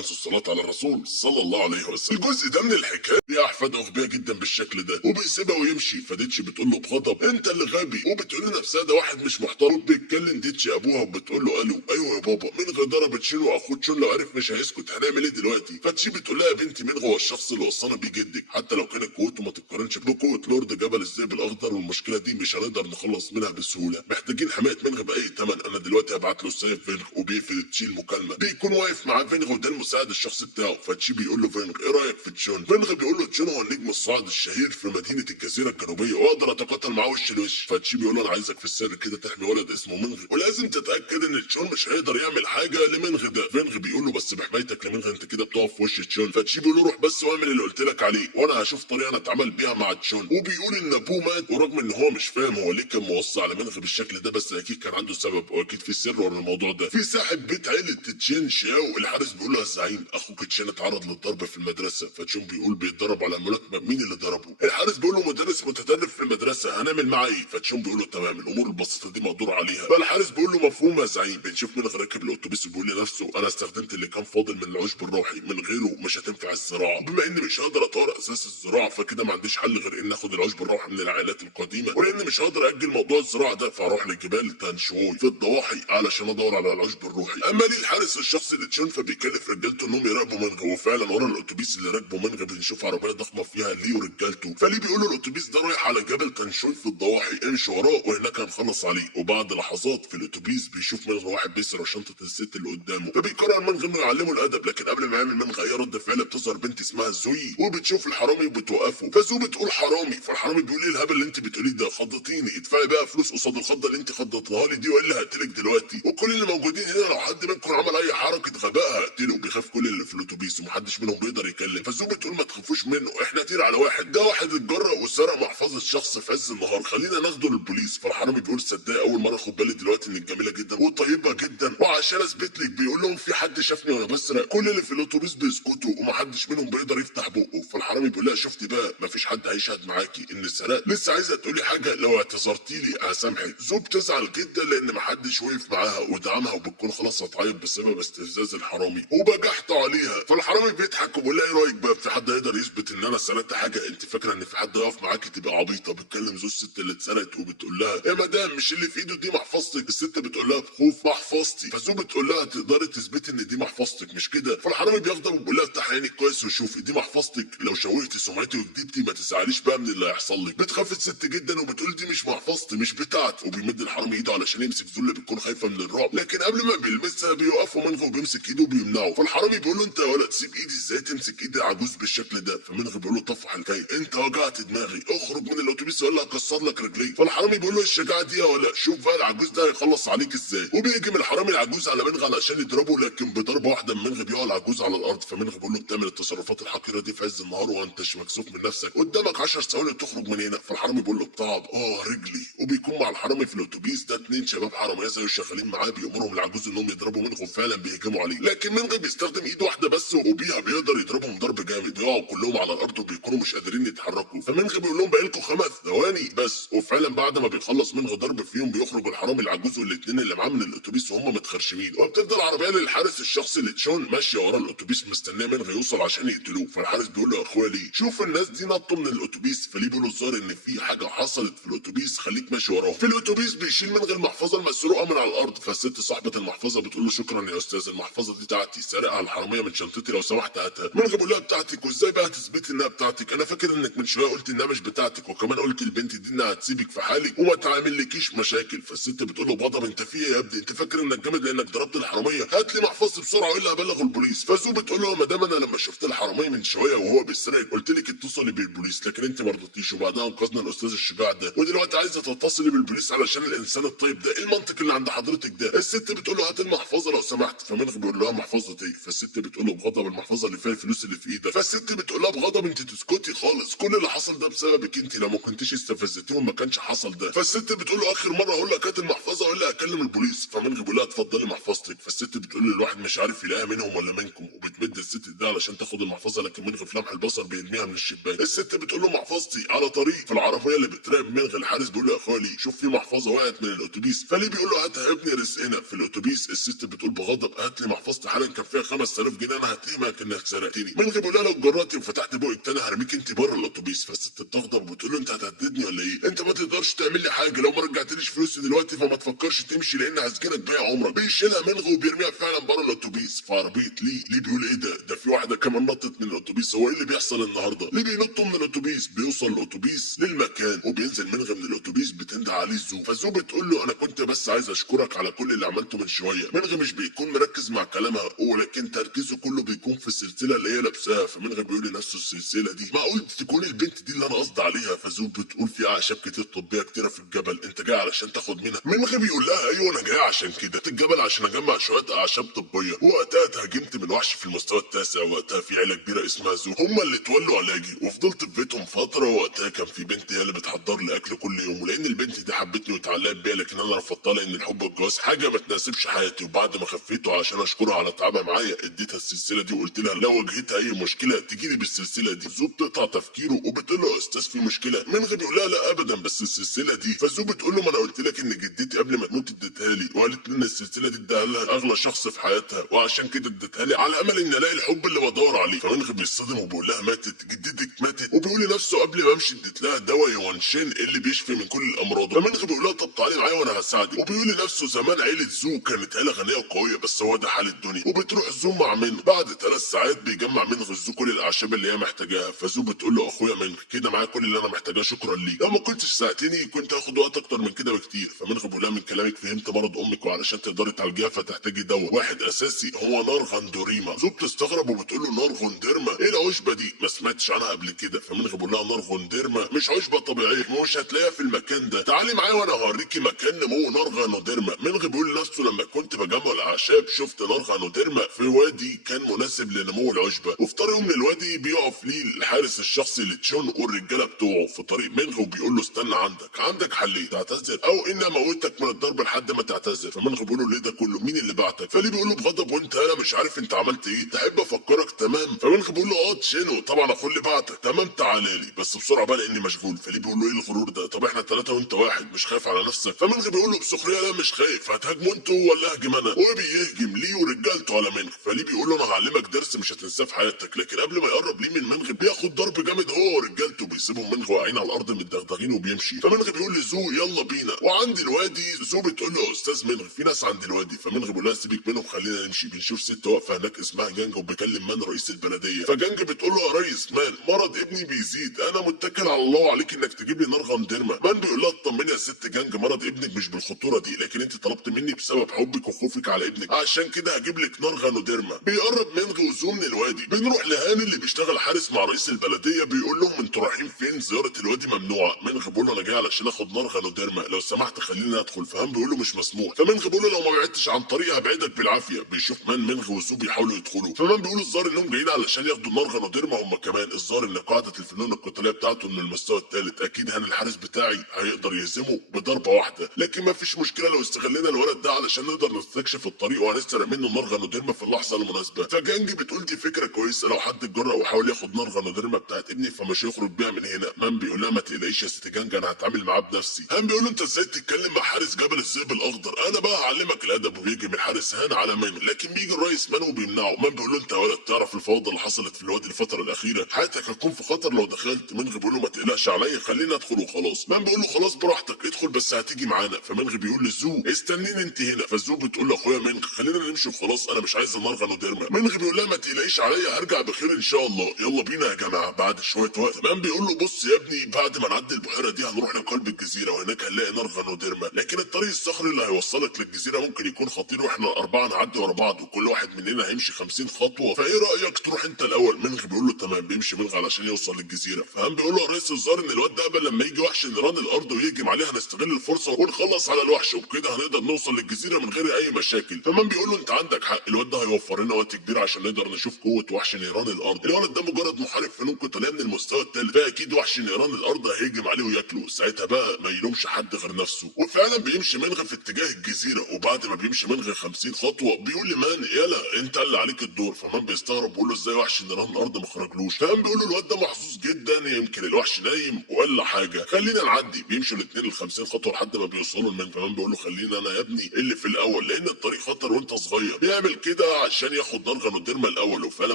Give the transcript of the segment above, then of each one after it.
أفضل الصلاة على الرسول صلى الله عليه وسلم. الجزء ده من الحكاية يا أحفاد أغبياء جدا بالشكل ده وبيسيبها ويمشي، فديتشي بتقول له بغضب أنت اللي غبي، وبتقول لنفسها ده واحد مش محترم. بيتكلم ديتشي أبوها وبتقول له ألو أيوه يا بابا، مينغ ضرب تشين وأخوه تشون لو عرف مش هيسكت، هنعمل إيه دلوقتي؟ فتشي بتقول لها يا بنتي مينغ هو الشخص اللي وصانا بيه جدك، حتى لو كانت قوته ما تتقارنش بقوة لورد جبل الذئب الأخضر، والمشكلة دي مش هنقدر نخلص منها بسهولة، محتاجين حماية مينغ بأي ثمن. أنا دلوقتي هبعت له السيف فينغ، وبيقفل تشي المكالمة. بيكون واقف معاه فينغ وده المساعد الشخصي بتاعه، فتشي بيقول له فينغ ايه رايك في تشون؟ فينغ بيقول له تشون هو النجم الصاعد الشهير في مدينه الجزيره الجنوبيه واقدر اتقاتل معاه وش لوش. فتشي بيقول له انا عايزك في السر كده تحمي ولد اسمه مينغ، ولازم تتاكد ان تشون مش هيقدر يعمل حاجه لمينغ ده. فينغ بيقول له بس بحمايتك لمينغ انت كده بتقف في وش تشون. فتشي بيقول له روح بس واعمل اللي قلت لك عليه وانا هشوف طريقه نتعامل بيها مع تشون. وبيقول ان ابوه مات، ورغم ان هو مش فاهم هو ليه كان موصي على مينغ بالشكل ده، بس اكيد كان عنده سبب واكيد في سر ورا الموضوع ده. في ساحب بيت عيله تشين شاو الحارس بيقول له يا زعيم اخوك تشين اتعرض للضرب في المدرسه. فتشون بيقول بيتضرب على ملاكمه، مين اللي ضربه؟ الحارس بيقول له مدرس متدرب في المدرسه، هنعمل معاه ايه؟ فتشون بيقول له تمام الامور البسيطه دي مقدور عليها. فالحارس بيقول له مفهوم يا زعيم. بنشوف مينغ راكب الاتوبيس وبيقول لنفسه انا استخدمت اللي كان فاضل من العشب الروحي، من غيره مش هتنفع الزراعه، بما اني مش هقدر اطور اساس الزراعه فكده ما عنديش حل غير ان اخد العشب الروحي من العائلات القديمه، ولان مش هقدر اجل موضوع الزراعه ده فهروح لجبال تانشوي في الضواحي علشان ادور على العشب الروحي. اما ليه الحارس الشخصي لتشون فبيكلف رجالته انهم يراقبوا مينغ، وفعلا ورا الاتوبيس اللي راكبه مينغ بنشوف عربيه ضخمه فيها ليه ورجالته. فليه بيقول له الاتوبيس ده رايح على جبل تانشوي في الضواحي، امشي وراه وهناك هنخلص عليه. وبعد لحظات في الاتوبيس بيشوف مينغ واحد بيسرق شنطه الست اللي قدامه، فبيقرر مينغ انه يعلمه الادب، لكن قبل ما يعمل مينغ اي رد فعل بتظهر بنت اسمها زوي وبتشوف الحرامي وبتوقفه. فزو بتقول حرامي، فالحرامي بيقول ايه الهبل اللي انت بتقوليه ده، خضتيني، ادفعي بقى فلوس قصاد الخضه اللي انت خضتها لي دي والا هقتلك دلوقتي، وكل اللي موجودين هنا لو حد منكم عمل اي حركه غباء هقتله. بيخاف كل اللي في الاتوبيس ومحدش منهم بيقدر يتكلم. فزو بتقول ما تخافوش منه، احنا تير على واحد، ده واحد اتجرأ وسرق محفظه شخص في عز النهار، خلينا ناخده للبوليس. فالحرامي بيقول صدق اول مره اخد بالي دلوقتي انك جميله جدا وطيبه جدا، وعشان اثبت لك بيقول لهم في حد شافني وانا بسرق. كل اللي في الاتوبيس بيسكتوا ومحدش منهم بيقدر يفتح بقه. فالحرامي بيقول لها شفتي بقى مفيش حد هيشهد معاكي ان سرقت، لسه عايزه تقولي حاجه؟ لو اعتذرتي لي هسامحك. زو بتزعل جدا لان محدش وقف معاها ودعمها، وبتكون خلاص هتعيط بسبب استفزاز الحرامي وبجحته عليها. فالحرامي بيضحك وبيقول لها ايه رايك بقى، في حد يقدر يثبت ان انا سرقت حاجه؟ انت فاكره ان في حد يقف معاكي؟ تبقى عبيطه. بتكلم زو الست اللي اتسرقت وبتقول لها يا مدام مش اللي في ايده دي محفظتك؟ الست بتقول لها بخوف محفظتي. فزو بتقول لها تقدري تثبتي ان دي محفظتك مش كده؟ فالحرامي بيغضب وبيقول لها افتحي عينك كويس وشوفي دي محفظتك، لو شوهتي سمعتي وكدبتي ما تزعليش بقى من اللي هيحصل لك. بتخاف الست جدا وبتقول دي مش محفظتي مش بتاعتي، وبيمد الحرامي ايده علشان يمسك زو اللي بتكون خايفه من الرعب، لكن قبل ما بيلمسها بيوقفوا منغ وبيمسك ايده وبيمنعه. فالحرامي بيقول له انت يا ولد تسيب ايدي ازاي تمسك ايد عجوز بالشكل ده؟ فمنغ بيقول له طفح الكي، انت وجعت دماغي اخرج من الاتوبيس ولا هكسر لك رجليك. فالحرامي بيقول له الشجاعه دي يا ولا، شوف بقى العجوز ده هيخلص عليك ازاي. وبيهجم الحرامي العجوز على منغ علشان يضربه، لكن بضربه واحده من منغ بيقع العجوز على الارض. فمنغ بيقول له بتعمل التصرفات الحقيره دي في عز النهار وانت مش مكسوف من نفسك؟ قدامك 10 ثواني تخرج من هنا. فالحرامي بيقول له بتعب رجلي. وبيكون مع الحرامي في الاتوبيس ده 2 شباب حراميه زي شغالين معاه، بيامرهم العجوز انهم يضربوا منغ وفعلا بيهجموا عليه، لكن منغ بيستخدم ايد واحده بس وبيها بيقدر يضربهم ضرب جامد، يقعوا كلهم على الارض وبيكونوا مش قادرين يتحركوا. فمنغ بيقول لهم بقالكم 5 ثواني بس، وفعلا بعد ما بيخلص منغ ضرب فيهم بيخرج الحرامي العجوز والاثنين اللي معاه من الاتوبيس وهم متخرشمين، وبتفضل عربيه للحارس الشخصي لتشون ماشيه ورا الاتوبيس مستنيه منغ يوصل عشان يقتلوه. فالحارس بيقول له يا اخويا ليه، شوف الناس دي نطوا من الاتوبيس. فليه بيقول له الظاهر ان في حاجه حصلت في الاتوبيس خليك ماشي وراهم. في الاتوبيس بيشيل منغ المحفظه المسروقه من على الارض، فالست صاحبه المحفظه بتقول له شكرا يا استاذ المحفظه دي بتاعتي، سرقها الحراميه من شنطتي لو سمحت هاتها. منغ بيقول لها بتاعتك وازاي بقى تثبتي انها بتاعتك؟ انا فاكر انك من شويه قلت انها مش بتاعتك، وكمان قلت البنت دي انها هتسيبك في حالك وما تعملكيش مشاكل. فالست بتقول له بغضب انت في ايه يا ابني، انت فاكر انك جامد لانك ضربت الحراميه؟ هات لي محفظتي بسرعه والا هبلغ البوليس. فزو بتقول له يا مدام انا لما شفت الحراميه من شويه وهو بيسرق قلت لك اتصلي بالبوليس لكن انت ما رضيتيش، وبعدها انقذنا الاستاذ الشجاع ده، ودلوقتي عايزه تتصلي بالبوليس علشان الانسان الطيب ده. ايه المنطق اللي عند حضرتك ده؟ الست بتقول له هات المحفظه لو سمحت. فمنغ بيقول لها محفظه ايه؟ فالست بتقول له بغضب المحفظه اللي فيها الفلوس اللي في ايدك. فالست بتقول لها بغضب انت تسكتي خالص، كل اللي حصل ده بسببك انت، لو ما كنتيش استفزتيهم ما كانش حصل ده. فالست بتقول له اخر مره اقول لك هات المحفظه والا اكلم البوليس. فمنغ بيقول لها اتفضلي محفظتك. فالست بتقول له الواحد مش عارف يلاقيها منهم ولا منكم، وبتمد الست ده علشان تاخد المحفظه، لكن منغ في لمح البصر بيرميها من الشباك. الست بتقول له محفظتي على طريق. في العربيه اللي بتراقب منغ الحارس بيقول له يا اخويا شوف في محفظه وقعت من الاتوبيس. فليه بيقول له هاتها يا ابني رزقنا. في الاتوبيس الست بتقول بغضب هات لي محفظتي حالا كان فيها 5000 جنيه انا هتهمك انك سرقتني. منغي بيقول لها لو اتجرأتي وفتحت بوقك تاني هرميك انت بره الاتوبيس. فالست بتغضب وبتقول له انت هتهددني ولا ايه؟ انت ما تقدرش تعمل لي حاجه، لو ما رجعتليش فلوسي دلوقتي فما تفكرش تمشي لان هسجنك بيع عمرك. بيشيلها منغي وبيرميها فعلا بره الاتوبيس في عربيه ليه بيقول ايه ده في واحده كمان نطت من الاتوبيس. هو ايه اللي بيحصل النهارده؟ ليه بينطوا من الاتوبيس؟ بيوصل الاتوبيس للمكان وبينزل منغي من الاتوبيس بتنده عليه زو. فزو بتقول له انا كنت بس عايز اشكرك على كل اللي عملته من شويه. منغي مش بيكون مركز مع كلامها ولكن تركيزه كله بيكون في السلسله اللي هي لابساها. فمنغي بيقول لنفسه السلسله دي معقول تكون البنت دي اللي انا قصدي عليها؟ فزو بتقول في اعشاب كتير طبيه كتيره في الجبل، انت جاي علشان تاخد منها؟ منغي بيقول لها ايوه انا جاي عشان كده الجبل عشان اجمع شويه اعشاب طبيه. وقتها اتهاجمت من وحش في المستوى التاسع. وقتها في عيله كبيره اسمها زو هم اللي تولوا علاجي وفضلت في بيتهم فتره. وقتها كان في بنت هي اللي بتحضر لي اكل كل يوم. ولان البنت دي حبتني واتعلقت بيا لكن انا رفضتها لان الحب والجواز حاجه ما تناسبش حياتي. وبعد ما خفيته عشان اشكرها على تعبها معايا اديتها السلسله دي وقلت لها لو واجهتها اي مشكله تجيلي بالسلسله دي. زو بتقطع تفكيره وبتقول له يا استاذ في مشكله؟ منغي بيقول لها لا ابدا بس السلسله دي. فزو بتقول له ما انا قلت لك ان جدتي قبل ما تموت اديتها لي وقالت لي ان السلسله دي اداها لها اغلى شخص في حياتها وعشان كده اديتها لي على امل اني الاقي الحب اللي بدور عليه. فمنغي بيصطدم وبيقول لها ماتت جدتك ماتت؟ وبيقول لنفسه قبل ما امشي اديت لها دواء يوانشين اللي بيشفي من كل الامراض. فمنغي بيقول لها طب تعالي معايا وانا هساعدك. وبيقول لنفسه زمان عيله زو كانت عيله غنيه وقويه بس هو ده حال الدنيا. وبتروح زو مع منغي بعد 3 ساعات بيجمع منغي زو كل الاعشاب اللي هي محتاجاها. فزو بتقول له اخويا منغي كده معايا كل اللي انا محتاجاه شكرا ليك، لو ما كنتش ساعدتني كنت هاخد وقت اكتر من كده بكتير. فمنغي بيقول لها من كلامك فهمت مرض امك وعلشان تقدري تعالجيها فتحتاجي دواء واحد اساسي هو نارغندوريما. زو بتستغرب وبتقول له نارغنديرما ايه العشبه دي؟ ما سمعتش عنها قبل كده. فمنغي بيقول لها نارغنديرما مش عشبه طبيعيه مش هتلاقيها في المكان ده، تعالي معايا وانا هوريكي مكان نمو نارغنديرما. منغي بيقول لنفسه لما كنت بجمع الاعشاب شفت نارغنديرما في وادي كان مناسب لنمو العشبه. وفي طريقه من الوادي بيقف ليه الحارس الشخصي لتشون والرجاله بتوعه في طريق منغي وبيقول له استنى عندك حلين تعتذر او اني اموتك من الضرب لحد ما تعتذر. فمنغي بيقول له ليه ده كله مين اللي بعتك؟ فليه بيقول له بغضب وانت انا مش عارف انت عملت ايه تحب افكرك تمام؟ فمنغي بيقول له تشينو طبعا اخو اللي بعتك تمام تعالى لي بس بسرعه بقى لاني مشغول. فليه بيقول له ايه الغرور ده؟ طب احنا 3 وانت واحد مش خايف على نفسك؟ فمنغي بيقول له بسخريه لا مش خايف هتهاجموا انتوا ولا اهجم انا؟ وبيهجم ليه ورجالته على منغي. فليه بيقول له انا هعلمك درس مش هتنساه في حياتك. لكن قبل ما يقرب ليه من منغي بياخد ضرب جامد هو ورجالته بيسيبهم منغي واقعين على الارض متدغدغين وبيمشي. فمنغي بيقول لزو يلا بينا وعند الوادي. زو بتقول له يا استاذ منغي في ناس عند الوادي. فمنغي بيقول لها سيبك منهم خلينا نمشي. بنشوف ست واقفه هناك اسمها جانج وبيكلم مان رئيس البلديه. فجانج بتقول له يا ريس مان مرض ابني بيزيد انا متكل على الله وعليك انك تجيب لي نارغنديرما. مان بيقول لها اطمني يا ست جانج مرض ابنك مش بالخطوره دي لكن انت طلبت مني بسبب حبك وخوفك على ابنك عشان كده هجيب لك نارغنديرما. بيقرب منغي وزو من الوادي. بنروح لهاني اللي بيشتغل حارس مع رئيس البلديه بيقول لهم انتوا رايحين فين؟ زياره الوادي ممنوعه. منغي بيقول له انا جاي علشان اخد نارغنديرما لو سمحت خليني ادخل. فهان بيقول له مش مسموح. فمنغي بيقول له لو ما بعدتش عن طريق هبعدك بالعافيه. بيشوف مان منغي وزو بيحاولوا يدخلوا. فمان بيقول الظاهر انهم جايين علشان ياخدوا نارغنديرما هم كمان. الظاهر ان قاعده الفنون القتاليه بتاعته من المستوى الثالث اكيد هان الحارس بتاعي هيقدر يهزمه بضربه واحده. لكن ما فيش مشكله لو استغلينا الولد ده علشان نقدر نستكشف الطريق وهنسرق منه نارغنديرما في اللحظه المناسبه. فجانج بتقول دي فكره كويسه لو حد اتجرأ وحاول ياخد نارغنديرما بتاعت ابني فمش هيخرج بيها من هنا. مان بيقول لها ما تقلقيش يا ست جانج انا هتعامل معاه بنفسي. هان بيقول له انت ازاي تتكلم مع حارس جبل الذئب الاخضر؟ انا بقى هعلمك الادب. وبيجي من حارس هان على مان لكن بيجي الرئيس مان وبيمنعه. مان بيقول له انت يا ولد تعرف الفوضى اللي حصلت في الوادي الفتره الاخيره حياتك هتكون في خطر لو دخلت. منغي بيقول له ما تقلقش عليا خليني ادخل وخلاص. مان بيقول له خلاص براحتك ادخل بس هتيجي معانا. فمنغي بيقول للزو استنيني انت هنا. فالزو بتقول له اخويا منغي خلينا نمشي وخلاص انا مش عايز نارغنديرما. منغي بيقول لها ما تقلقيش عليا هرجع بخير ان شاء الله يلا بينا يا جماعه. بعد شويه وقت مان بيقول له بص يا ابني بعد ما نعدي البحيره دي هنروح لقلب الجزيره وهناك هنلاقي نارغنديرما لكن الطريق الصخري اللي هيوصلك للجزيره ممكن يكون خطير واحنا الاربعه نعدي ورا بعض وكل واحد مننا هيمشي 50 خطوه. فايه رايك تروح انت الاول؟ منغي بيقول له تمام. بيمشي منغي علشان يوصل للجزيره. فهان بيقول له يا ريس الظاهر ان الواد ده قبل لما يجي وحش نيران الارض ويهجم عليها هنستغل الفرصه ونخلص على الوحش وبكده هنقدر نوصل للجزيره من غير اي مشاكل. فمان بيقول له انت عندك حق الواد ده هيوفر لنا وقت كبير عشان نقدر نشوف قوه وحش نيران الارض. الولد ده مجرد محارب فنون قتاليه من المستوى الثالث فاكيد وحش نيران الارض هيهجم عليه وياكله ساعتها بقى ما يلومش حد غير نفسه. وفعلا بيمشي منغي في اتجاه الجزيره وبعد ما بيمشي منغي 50 خطوه بيقول لمان يلا انت خلى عليك الدور. فمان بيستغرب بيقول له ازاي وحش نيران الارض ما خرجلوش؟ فقام بيقول له الواد ده محظوظ جدا، يمكن الوحش نايم ولا حاجه، خلينا نعدي. بيمشوا الاثنين ال 50 خطوه لحد ما بيوصلوا لمان. فمان بيقول له خلينا انا يا ابني اللي في الاول لان الطريق خطر وانت صغير. بيعمل كده عشان ياخد نار غنوديرما الاول، وفعلا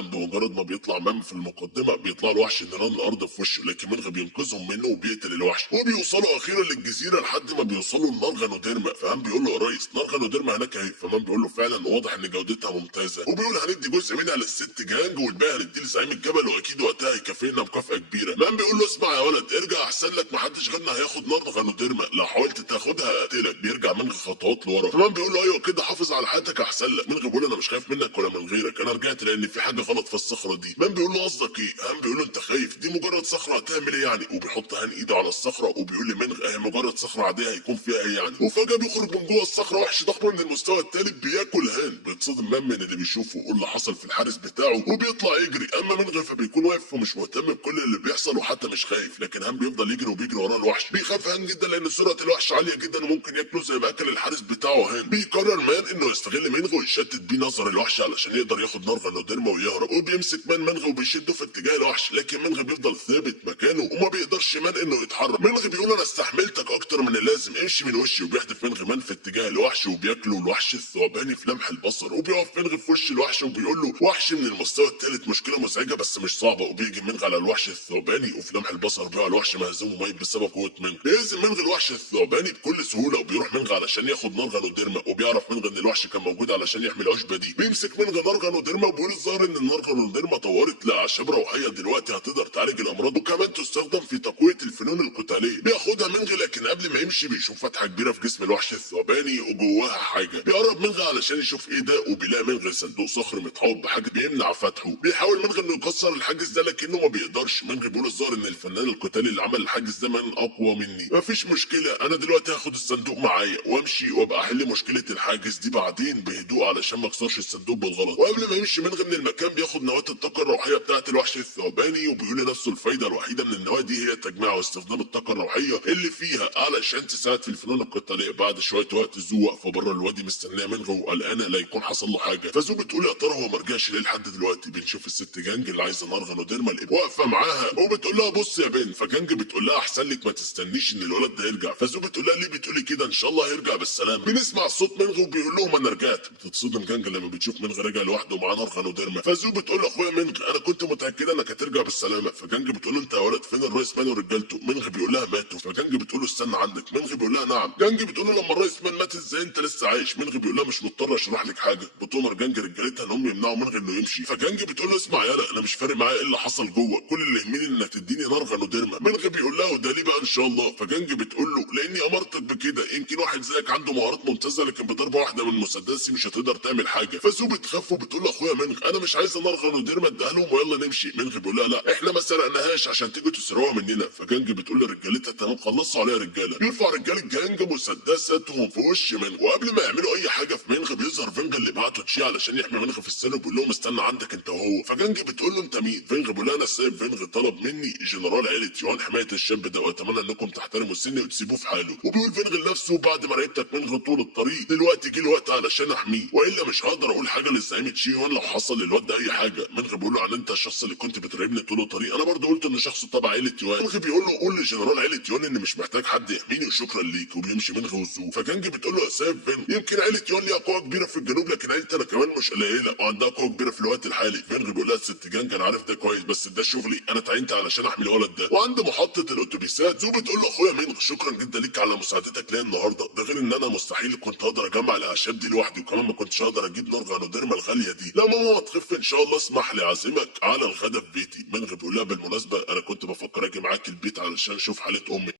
بمجرد ما بيطلع مان في المقدمه بيطلع له وحش نيران الارض في وشه، لكن منغ بينقذهم منه وبيقتل الوحش. وبيوصلوا اخيرا للجزيره لحد ما بيوصلوا لنار غنوديرما. فمان بيقول له يا ريس نار غنوديرما هناك اهي. فمان بيقول له فعلا واضح ان جودتها ممتازه، وبيقول هندي جزء منها للست جانج والباقي هنديه لزعيم الجبل، واكيد وقتها هيكافئنا مكافاه كبيره. مان بيقول له اسمع يا ولد ارجع احسن لك، محدش غيرنا هياخد نار غنوديرما، لو حاولت تاخدها هقتلك. بيرجع منغ خطوات لورا. فمان بيقول له ايوه كده حافظ على حياتك احسن لك. منغ بيقول انا مش خايف منك ولا من غيرك، انا رجعت لان في حاجه غلط في الصخره دي. مان بيقول له قصدك ايه؟ هان بيقول له انت خايف؟ دي مجرد صخره هتعمل ايه يعني؟ وبيحط هان ايده على الصخره وبيقول لمنغ اهي مجرد صخره عاديه هيكون فيها ايه يعني؟ وفجاه بيخرج من جوه الصخره وحش ضخم من المستوى الثالث بياكل هان. بيتصدم مان من اللي بيشوفه واللي حصل في الحارس بتاعه وبيطلع يجري. اما منغ فبيكون واقف ومش مهتم بكل اللي بيحصل وحتى مش خايف، لكن هان بيفضل يجري وبيجري وراه الوحش. بيخاف هان جدا لان سرعه الوحش عاليه جدا وممكن ياكله زي ما اكل الحارس بتاعه هان. بيقرر مان انه يستغل منغ ويشتت بيه نظر الوحش علشان يقدر ياخد نار غنوديرما ويهرب. وبيمسك مان منغ وبيشده في اتجاه الوحش، لكن منغ بيفضل ثابت مكانه وما بيقدرش مان انه يتحرك. منغ بيقول انا استحملتك اكتر من اللازم، امشي من وشي. وبيحدف منغ مان في اتجاه الوحش وبياكله الوحش الثعباني في لمح البصر. وبيقف منغ في وش الوحش وبيقول له وحش من المستوى الثالث، مشكله مزعجه بس مش صعبه. وبيجي منغ على الوحش الثعباني وفي لمح البصر بيقع الوحش مهزوم وميت بسبب قوه منغ. بيهزم منغ الوحش الثعباني بكل سهوله وبيروح منغ علشان ياخد نار غنوديرما. وبيعرف منغ ان الوحش كان موجود علشان يحمي العشبه دي. بيمسك منغ نار غنوديرما وبيقول الظاهر ان النار غنوديرما طورت لاعشاب روحيه دلوقتي هتقدر تعالج الامراض وكمان تستخدم في تقويه الفنون القتاليه. بياخدها منغ لكن قبل ما يمشي بيشوف فتحه كبيره في جسم الوحش الثعباني وجواها حاجه. بيقرب منغ علشان يشوف ايه ده وبيلاقي منغ صندوق صخر متحوط بحاجه بيمنع فتحه. بيحاول منغ انه يكسر الحاجز ده لكنه ما بيقدرش. منغ بيقول الظاهر ان الفنان القتالي اللي عمل الحاجز ده من اقوى مني. مفيش مشكله، انا دلوقتي هاخد الصندوق معايا وامشي وابقى احل مشكله الحاجز دي بعدين بهدوء علشان ما اكسرش الصندوق بالغلط. وقبل ما يمشي منغ من المكان بياخد نواه الطاقه الروحيه بتاعه الوحش الثعباني وبيقول لنفسه الفايده الوحيده من النواه دي هي تجميع واستخدام الطاقه الروحيه اللي فيها علشان تساعد في الفنون القتاليه. بعد شويه وقت زو واقفه بره الوادي مستنيه منغ وقلقانه لا يكون حصل له حاجه. فزو بتقول يا ترى هو ما رجعش ليه لحد دلوقتي. بنشوف الست جانج اللي عايزه نار غنوديرما واقفه معاها وبتقول لها بص يا بنت. فجانج بتقول لها احسن لك ما تستنيش ان الولد ده يرجع. فزو بتقول لها ليه بتقولي كده؟ ان شاء الله هيرجع بالسلامه. بنسمع صوت منغ وبيقول لهم انا رجعت. بتتصدم جانج لما بتشوف منغ راجع لوحده ومعاه نار غنوديرما. فزو بتقول لاخويا منغ انا كنت متاكده انك هترجع بالسلامه. فجانج بتقول له انت يا ولد فين الرئيس مان ورجالته؟ منغ بيقول لها ماتوا. فجانج بتقول له استنى عندك. منغ بيقول لها نعم. جانج بتقول له لما الرئيس مان مات ازاي انت لسه عايش؟ منغ بيقول لها مش مضطر اشرح لك حاجه. بتؤمر جانج رجالتها انهم يمنعوا منغ انه يمشي. فجانج بتقول له اسمع يالا انا مش فارق معايا ايه اللي حصل جوه، كل اللي يهمني انك تديني نار غنوديرما. منغ بيقول لها وده ليه بقى ان شاء الله؟ فجانج بتقول له لاني امرتك بكده، يمكن واحد زيك عنده مهارات ممتازه لكن بضربه واحده من مسدسي مش هتقدر تعمل حاجه. فزو بتخاف وبتقول لاخويا منغ انا مش عايزه نار غنوديرما اديها لهم ويلا نمشي. منغ بيقول لها لا احنا ما سرقناهاش عشان تيجوا تسرقوها مننا. فجانج بتقول لرجالتها تمام خلصوا عليها رجاله. بيرفع رجال الجانج مسدساتهم في وش منغ وقبل ما يعملوا اي حاجه في منغ بيظهر فينج اللي بعته تشي علشان يحمي منغ في السر وبيقول لهم استنى عندك انت وهو. فجانج بتقول له انت مين؟ فينغ بيقول لها انا السيد فينغ طلب مني جنرال عيله يوان حمايه الشاب ده واتمنى انكم تحترموا سني وتسيبوه في حاله. وبيقول فينغ لنفسه بعد ما راقبتك منغ طول الطريق دلوقتي جه الوقت علشان احميه والا مش هقدر اقول حاجه للزعيم تشي يوان لو حصل للواد ده اي حاجه. منغ بيقول له عن انت الشخص اللي كنت بتراقبني طول الطريق انا برضه قلت انه شخص تبع عيله يوان. منغ بيقول له قول لجنرال عيله يوان اني مش محتاج حد يحميني وشكرا ليك. وبيمشي منغ وزو. فجانج بتقول له يا سيد فينغ يمكن عيله يوان ليها قوه كبيره في الجنوب لكن عيلتي انا كمان مش قليله وعندها قوه كبيره في الوقت الحالي. فينغ بيقول لها الست جانج انا عارف ده كويس بس ده شغلي، انا تعينت علشان احمي الولد ده. وعند محطه الاتوبيسات زو بتقول له اخويا منغ شكرا جدا ليك على مساعدتك ليا النهارده، ده غير ان انا مستحيل كنت اقدر اجمع الاعشاب دي لوحدي وكمان ما كنتش اقدر اجيب نار غانوديرما الغاليه دي. لا ماما تخف ان شاء الله اسمح لي اعزمك على الغدا في بيتي. منغ بيقول لها بالمناسبه انا كنت بفكر اجي معاك البيت علشان اشوف حاله امي.